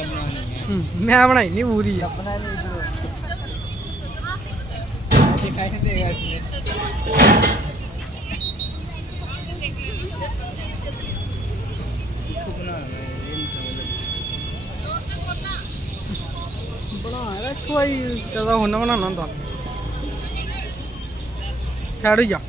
मैं बनाई नहीं पूरी है। अपना नहीं दिखाई नहीं देगा इसमें। बनाया तो भाई ज़्यादा होना बनाना होंदा साइड हो जा।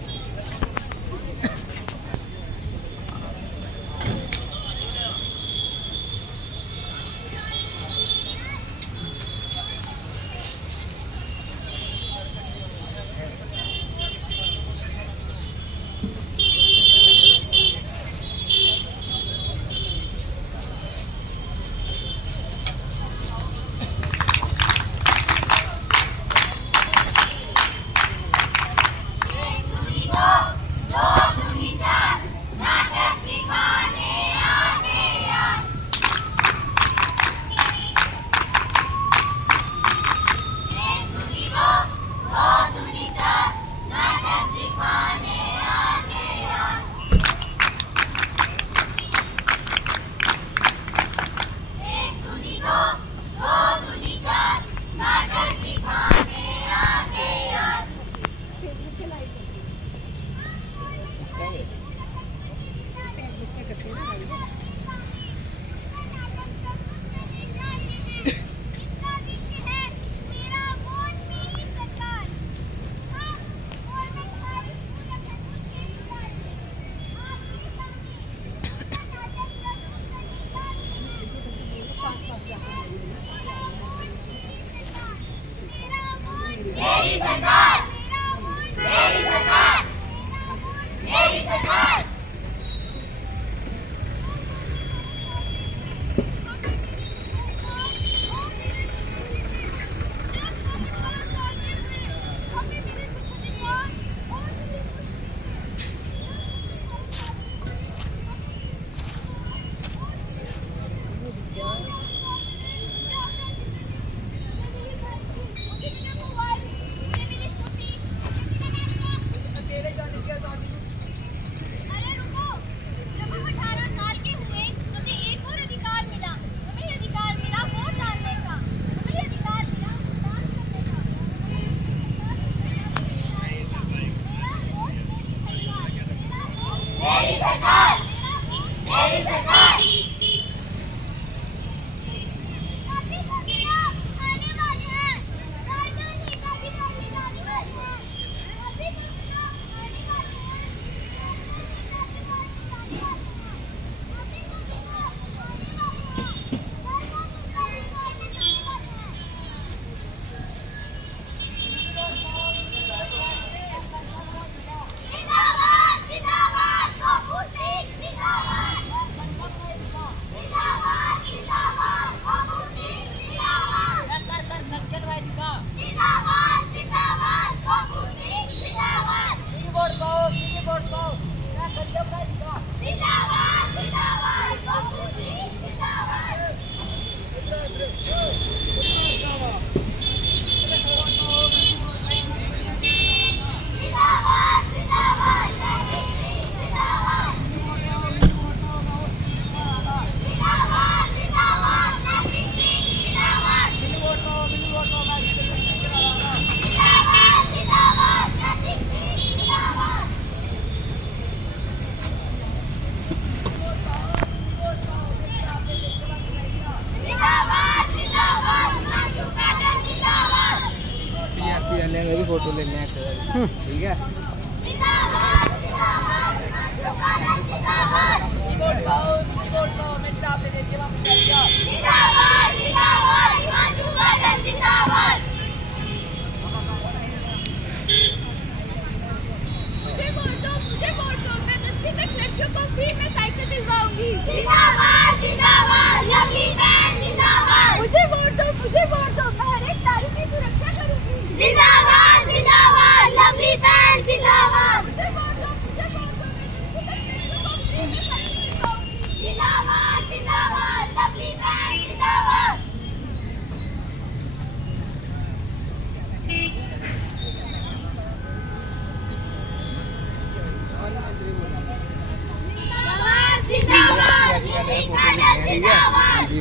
भी फोटो ले लें ठीक है।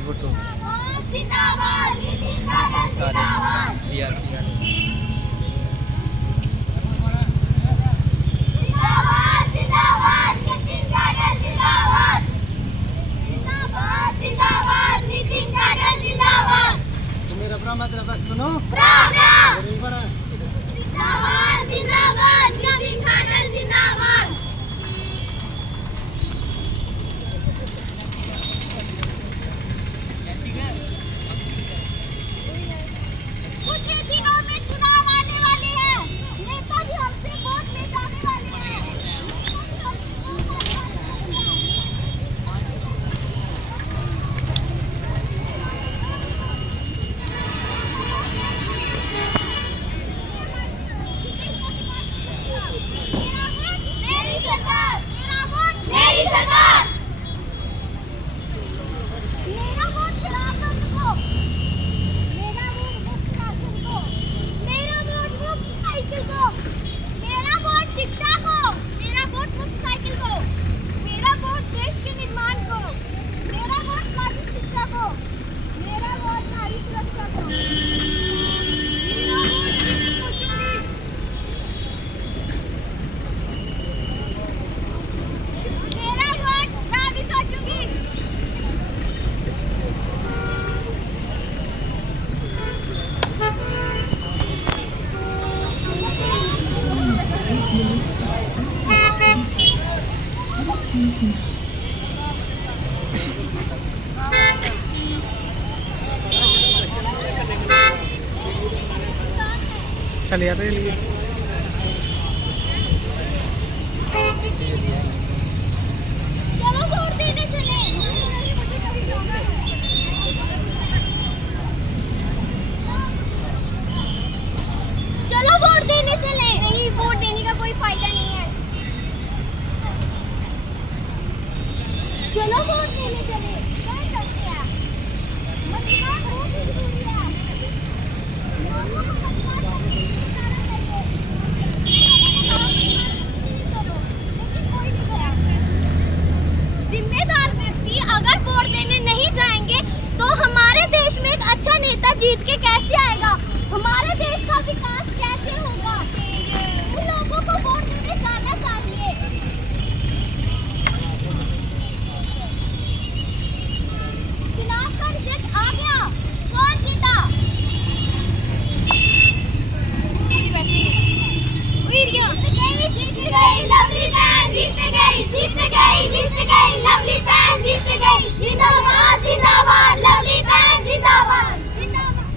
फोटो जिंदाबाद नितिन गार्डन जिंदाबाद सीआरपी वाले जिंदाबाद जिंदाबाद नितिन गार्डन जिंदाबाद जिंदाबाद जिंदाबाद नितिन गार्डन जिंदाबाद मेरा ब्रह्म सुनो राम राम जिंदाबाद जिंदाबाद नितिन गार्डन जिंदाबाद कुछ ही दिनों में चुनाव आने वाले हैं नेता भी हमसे वोट ले जाने वाले हैं मेरी सरकार मेरा वोट मेरी सरकार मेरा वोट शराबत को मेरा वोट मुफ्त राशन को मेरा वोट मुफ्त साइकिल को मेरा वोट शिक्षा को मेरा वोट मुफ्त साइकिल को मेरा वोट देश के निर्माण को मेरा वोट सामाजिक शिक्षा को मेरा वोट नारी सुरक्षा को मेरा वोट सोचूंगी मेरा वोट मैं भी सोचूंगी चल यार ये लिए चलो वोट देने चले चलो वोट देने चले नहीं वोट देने का कोई फायदा नहीं है चलो वोट देने चले क्या करते हैं मतदान बहुत ही जरूरी है लोगों को मतदान करने के लिए जाना चाहिए चलो लेकिन कोई नहीं गया जिम्मेदार व्यक्ति अगर वोट देने नहीं जाएंगे तो हमारे देश में एक अच्छा नेता जीत के कैसे आएगा हमारे देश का विकास कैसे होगा उन लोगों को वोट देने जाना चाहिए चुनाव का रिजल्ट आ गया कौन जीता जीत गई लवली बहन जीत गई लवली बहन जीत गई जिंदाबाद जिंदाबाद लवली बहन जिंदाबाद जिंदाबाद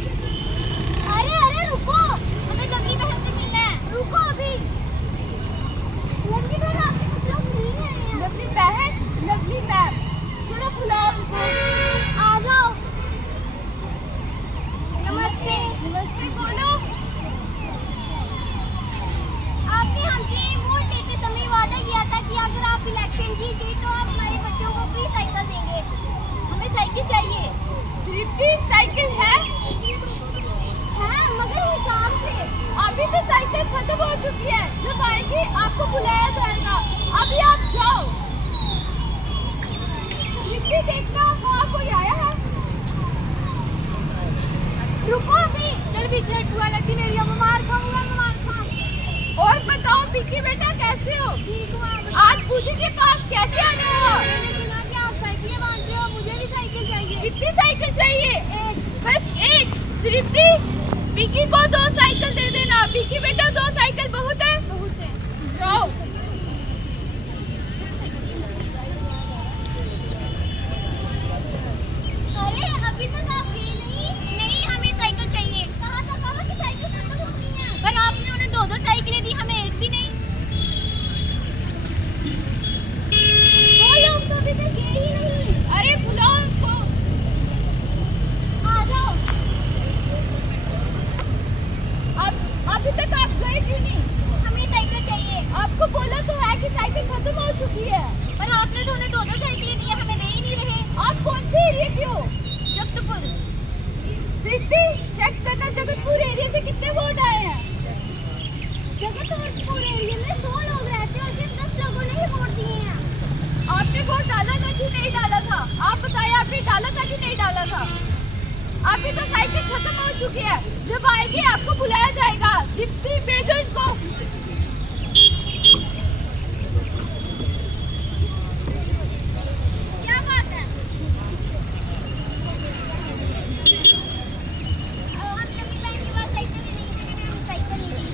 अरे अरे रुको हमें लवली बहन से मिलना है रुको अभी लवली बहन आपसे कुछ लोग मिल रहे हैं लवली मैम चलो बुलाओ उनको आ जाओ नमस्ते नमस्ते बोलो आपने हमसे वोट लेते समय वादा किया था कि अगर आप इलेक्शन जीते तो आप हमारे बच्चों को फ्री साइकिल देंगे हमें साइकिल चाहिए फ्री साइकिल है मगर हिसाब से अभी तो साइकिल खत्म हो चुकी है जब आएगी आपको बुलाया जाएगा अभी आप जाओ लिट्टी देखना वहाँ कोई आया है रुको अभी चल पीछे टुआ लगी मेरी अब मार खाऊंगा और बताओ पिक्की बेटा कैसे हो आज पूजी के पास कैसे आने हो आप साइकिल मांगते हो मुझे भी साइकिल चाहिए कितनी साइकिल चाहिए बस एक तृप्ति पिक्की को 2 साइकिल दे देना पिक्की बेटा 2 साइकिल बहुत है जाओ अरे अभी तक आप गए नहीं हमें साइकिल चाहिए कहा कि साइकिल खत्म हो गई है पर आपने उन्हें 2 साइकिलें दी हमें एक भी नहीं वो लोग तो अभी तक गए ही नहीं अरे बुलाओ उनको आ जाओ अब अभी तक आप खत्म हो चुकी है। जब आएगी आपको बुलाया जाएगा। दीप्ति भेजो इनको। क्या बात है? हम लकी बहन के पास साइकिल ही नहीं थे, हमें साइकिल नहीं दी।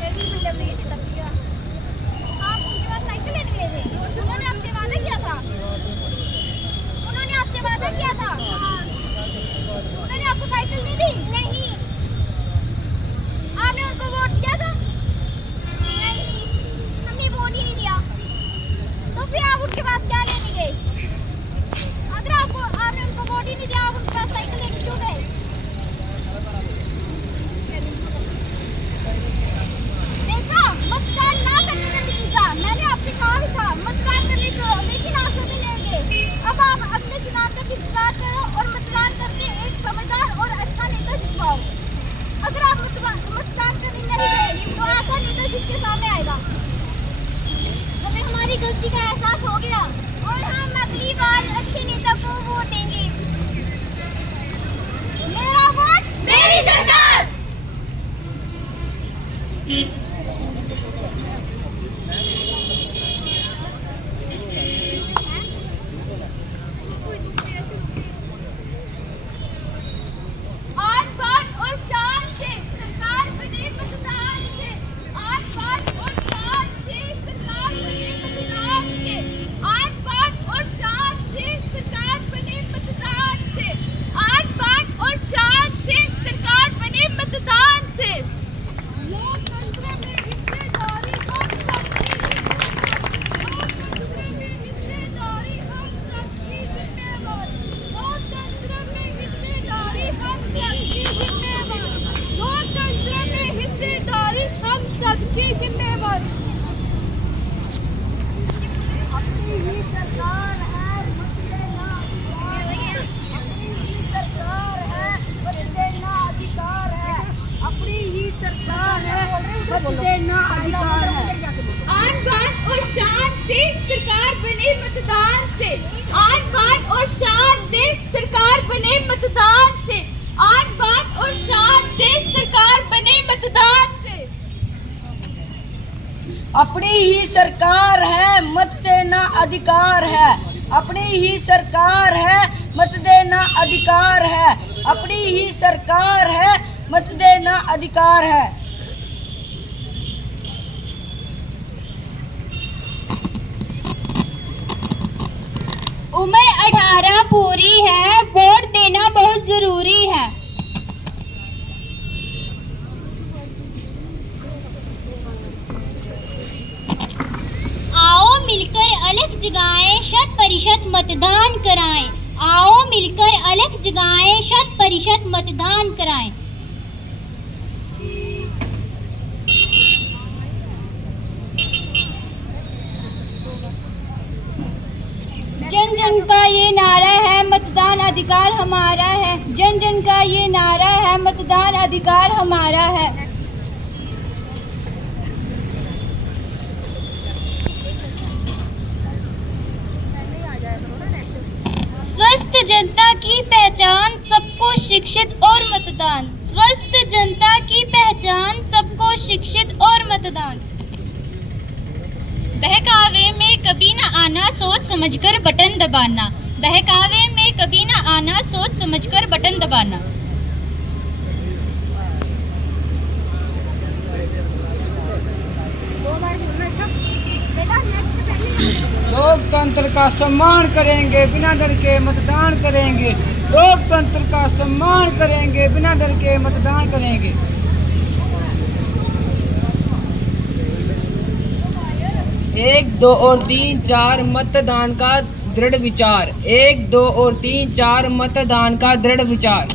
तेरी भी लग रही है तब क्या? आप उनके पास साइकिल लेने गए थे? उन्होंने आपसे वादा किया था। उन्होंने आपसे वादा किया था। उन्होंने आपको साइकिल नहीं दी? नहीं। आपने उनको वोट दिया था? नहीं, हमने वोट ही नहीं दिया। तो फिर आप उनके पास क्या लेने गए? अगर आपने उनको वोट ही नहीं दिया, आप उनके पास साइकिल लेने क्यों गए? देखा, मतदान ना करने का नतीजा। मैंने आपसे कहा भी था मतदान करने को, लेकिन आप सभी नहीं गए। अब आप अगले चुनाव तक इंतजार करो और मतदान करके एक समझदार और अच्छा नेता जितवाओ। अगर आप मतदान करने नहीं गए, वो ऐसा नेता जिसके सामने आएगा। हमें हमारी गलती का एहसास हो गया और हम अगली बार अच्छे नेता को वोट देंगे। मेरा वोट, मेरी सरकार। आज बात और शान से सरकार बने मतदान से। आज बात और शान से सरकार बने मतदान से। आज बात और शान से सरकार बने मतदान से। आज बात और शान से सरकार बने मतदान से। लोकतंत्र में हिस्सेदारी हम सबकी। लोकतंत्र में हिस्सेदारी हम सबकी जिम्मेवारी। लोकतंत्र में हिस्सेदारी हम सबकी जिम्मेवारी। लोकतंत्र में हिस्सेदारी हम सबकी जिम्मेवारी। अपनी ही सरकार है, मत देना अधिकार। अपनी ही सरकार है, मत देना अधिकार है। अपनी ही सरकार है, मत देना अधिकार है। आन बान और शान से सरकार बने मतदान से। आन बान और शान से सरकार बने मतदान से। आन बान और शान से सरकार बने मतदान से। अपनी ही सरकार है, मत देना अधिकार है। अपनी ही सरकार है, मत देना अधिकार है। अपनी ही सरकार है, मत देना अधिकार है। उम्र 18 पूरी है, वोट देना बहुत जरूरी है। आओ मिलकर अलख जगाएं, 100% मतदान कराएं। आओ मिलकर अलख जगाएं, 100% मतदान कराएं। जन जन का ये नारा है, मतदान अधिकार हमारा है। जन जन का ये नारा है, मतदान अधिकार हमारा है। स्वस्थ जनता की पहचान, सबको शिक्षित और मतदान। स्वस्थ जनता की पहचान, सबको शिक्षित और मतदान। बहकावे में कभी न आना, सोच समझकर बटन दबाना। बहकावे में कभी न आना, सोच समझकर बटन दबाना। लोकतंत्र का सम्मान करेंगे, बिना डर के मतदान करेंगे। लोकतंत्र का सम्मान करेंगे, बिना डर के मतदान करेंगे। 1, 2 और 3, 4 मतदान का दृढ़ विचार। 1, 2 और 3, 4 मतदान का दृढ़ विचार।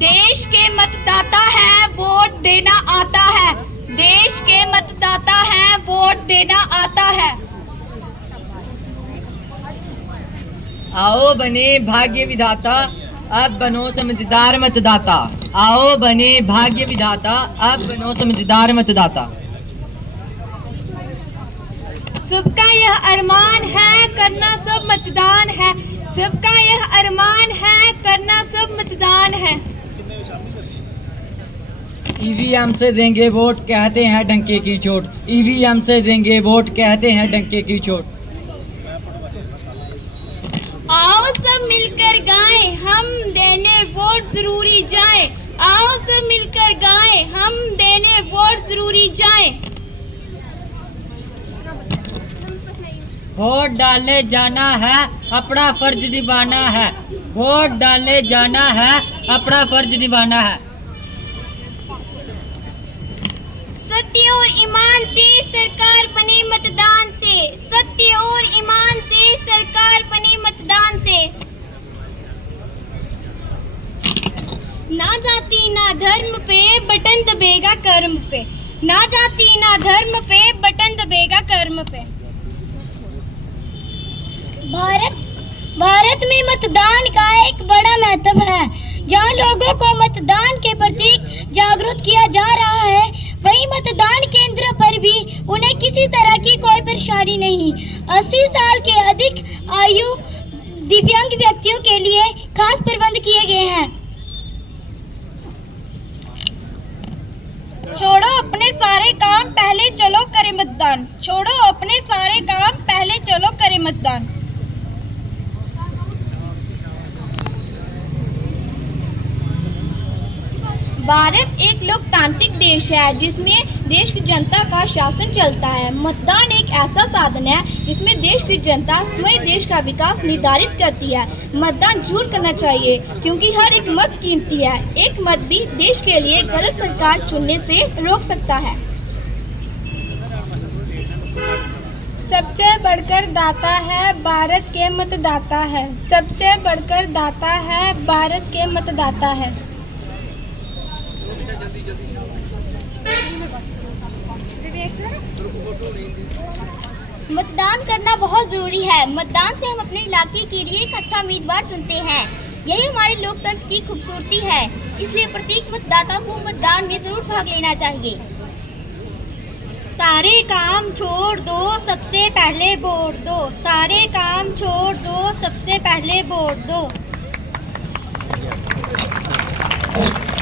देश के मतदाता हैं, वोट देना आता है। देश के मतदाता हैं, वोट देना आता है। आओ बने भाग्य विधाता, अब बनो समझदार मतदाता। आओ बने भाग्य विधाता, अब बनो समझदार मतदाता। सबका यह अरमान है, करना सब मतदान है। सबका यह अरमान है, मतदान है। ईवीएम से देंगे वोट कहते हैं डंके की चोट। ईवीएम से देंगे वोट कहते हैं डंके की चोट। आओ सब मिलकर गाएं, हम देने वोट जरूरी जाए। आओ सब मिलकर गाएं, हम देने वोट जरूरी जाए। वोट डालने जाना है, अपना फर्ज निभाना है। वोट डालने जाना है, अपना फर्ज निभाना है। सत्य और ईमान से सरकार बने मतदान से। सत्य और ईमान से सरकार बने मतदान से। ना जाति ना धर्म पे बटन दबेगा कर्म पे। ना जाति ना धर्म पे बटन दबेगा कर्म पे। भारत में मतदान का एक बड़ा महत्व है। जहाँ लोगों को मतदान के प्रति जागरूक किया जा रहा है, वहीं मतदान केंद्र पर भी उन्हें किसी तरह की कोई परेशानी नहीं। 80 साल के अधिक आयु दिव्यांग व्यक्तियों के लिए खास प्रबंध किए गए हैं। छोड़ो अपने सारे काम, पहले चलो करें मतदान। छोड़ो अपने सारे काम, पहले चलो करें मतदान। भारत एक लोकतांत्रिक देश है जिसमें देश की जनता का शासन चलता है। मतदान एक ऐसा साधन है जिसमें देश की जनता स्वयं देश का विकास निर्धारित करती है। मतदान जरूर करना चाहिए क्योंकि हर एक मत कीमती है। एक मत भी देश के लिए गलत सरकार चुनने से रोक सकता है। सबसे बढ़कर दाता है भारत के मतदाता है। सबसे बढ़कर दाता है भारत के मतदाता है। मतदान करना बहुत जरूरी है। मतदान से हम अपने इलाके के लिए एक अच्छा उम्मीदवार चुनते हैं। यही हमारे लोकतंत्र की खूबसूरती है। इसलिए प्रत्येक मतदाता को मतदान में जरूर भाग लेना चाहिए। सारे काम छोड़ दो, सबसे पहले वोट दो। सारे काम छोड़ दो, सबसे पहले वोट दो।